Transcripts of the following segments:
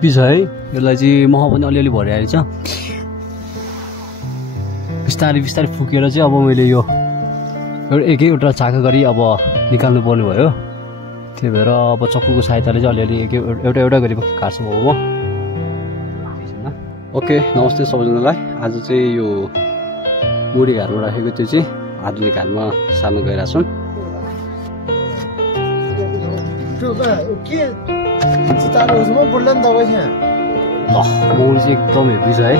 Heavy छ है। यसलाई चाहिँ मह पनि अलिअलि भरिआएको छ। बिस्तारै बिस्तारै फुकेर चाहिँ अब मैले यो एक-एउटा चाका गरी अब निकाल्नु पर्ने भयो। त्यही भएर अब चक्कुको सहायताले चाहिँ अलिअलि एउटा गरी काट्छु म। ओके, नमस्ते सबैजनालाई। आज चाहिँ यो मुडी घाटमा राखेको त्यो चाहिँ आधुनिक घाटमा सार्न गइरहेको छौँ। मौरी चाहिँ एकदम हेभी छ है।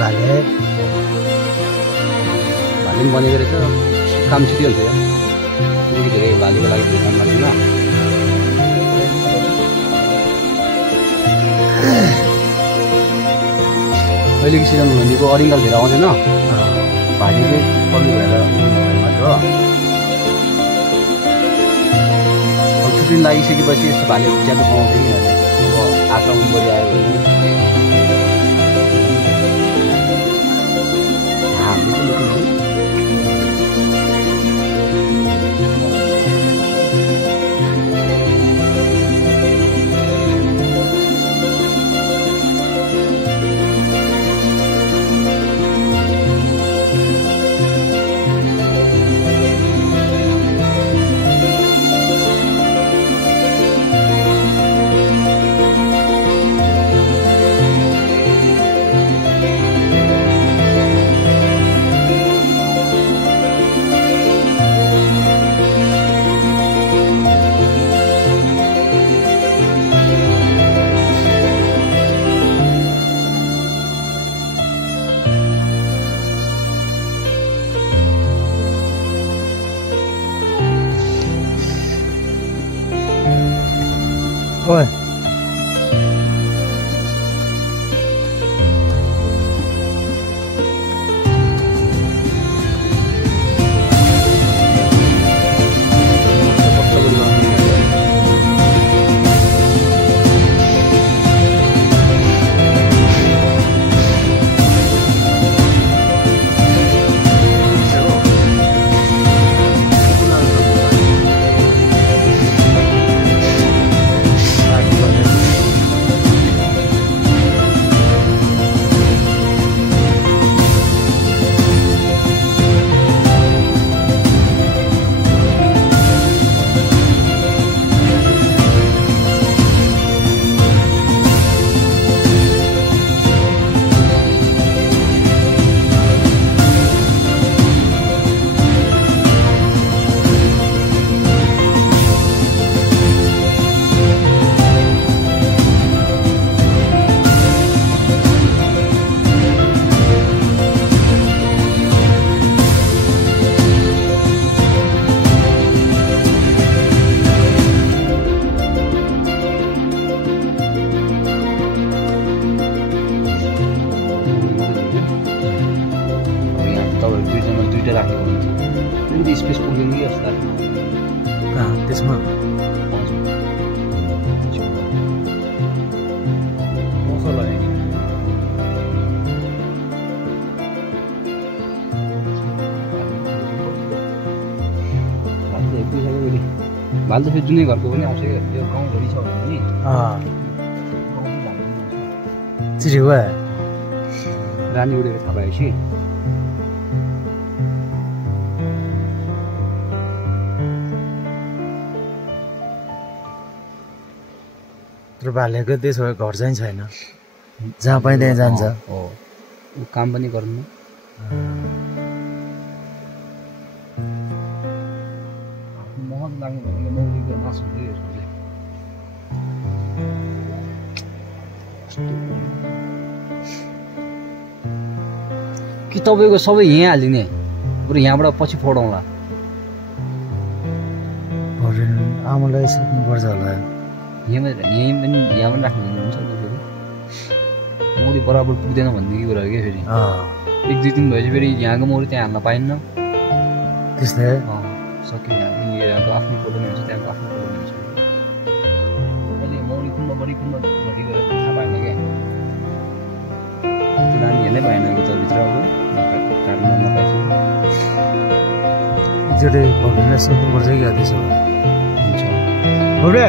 भाले पनि बनेको रहेछ। काम छिटिहाल्छ यो। अलिकति धेरै भालेको लागि धेरै काम लाग्दैन। अहिलेको सिजनमा भनेको अरिङ्गाल धेरै आउँदैन। भाले चाहिँ कमी भएर मात्र हो। अब छुट्टी लागिसकेपछि यस्तो भाले ज्यादा पाउँछ कि अब आक्रमण गरिआयो भने Ôi. स्पेस पुग्दैन कि जस्तो लाग्छ। त्यसमा मसल लाग्यो। भाल त फेरि जुनै घरको पनि आउँछ। यो गाउँभरि छ भने नि रानी उडेर थाहा पाएपछि भालेको त्यसो भए घर चाहिँ छैन, जहाँ पनि त्यहाँ जान्छ। काम पनि गर्नु। महल लाग्नु भनेको मौरीको मासु हो यसको चाहिँ। कि तपाईँको सबै यहाँ हालिदिने, बरु यहाँबाट पछि फोडौँला। आमालाई सक्नुपर्छ होला। यहाँ पनि राख्नु हुन्छ। मौरी बराबर पुग्दैन भन्ने कुरा हो क्या फेरि एक दुई दिन भएपछि फेरि यहाँको मौरी त्यहाँ हाल्न पाइन्न त्यस्तै सक्यो यहाँको आफ्नो कोलोनी हुन्छ त्यहाँको आफ्नो कोलोनी हुन्छ अहिले मौरी कुनमा बढी कुनमा घटी गएर थाहा पाएन क्या नानी हेर्नै पाएन भित्र अब काट्नु नपाएछ एकचोटि भोटेलाई सोध्नुपर्छ कि त्यसो भए हुन्छ भोटे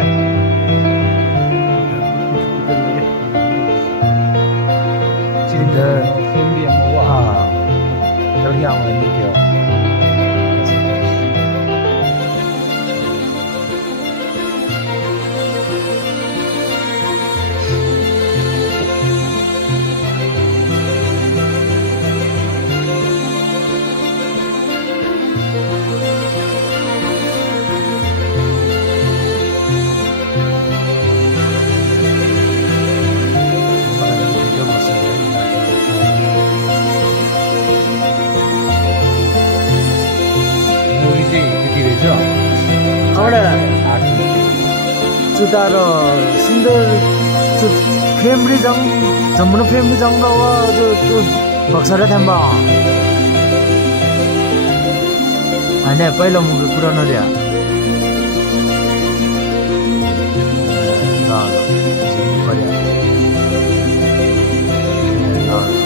저기 한번 해볼게요. അവിടെ 주다로 신들 저 패밀리장 전문 패밀리장 나와 저 박사를 담바 아니야 पहिलो मुभी पुरानो रे ल बढ़िया 야,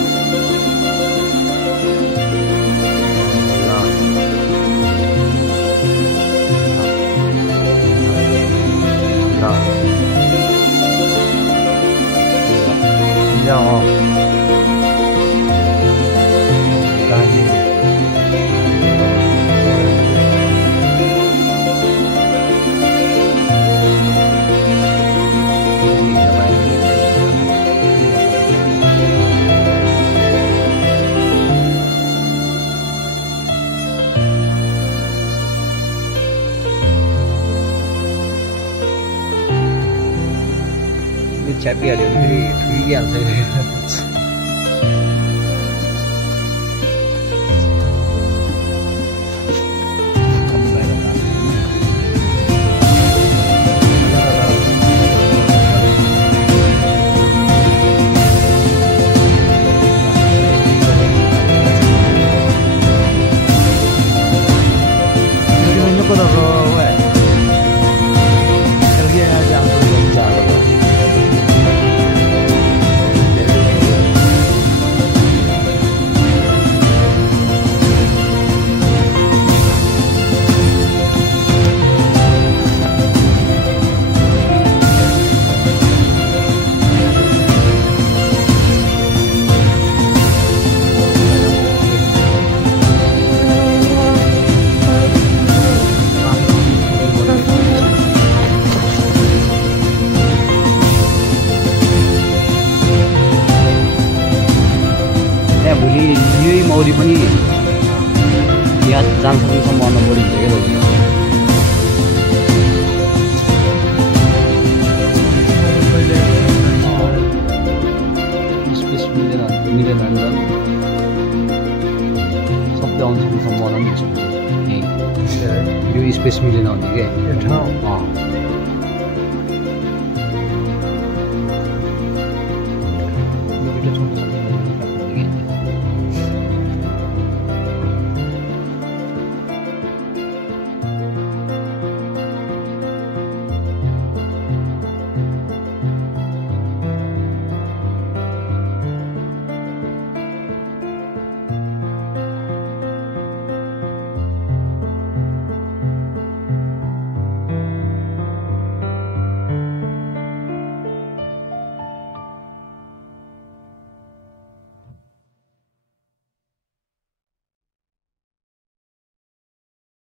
च्यापिहाल्यो भने फेरि ठुलिहाल्छ यही मौरी पनि यहाँ जान सक्ने सम्भावना बढी हुन्छ क्या स्पेस मिलेन शब्द आउन सक्ने सम्भावना पनि छ यो स्पेस मिलेन भने क्या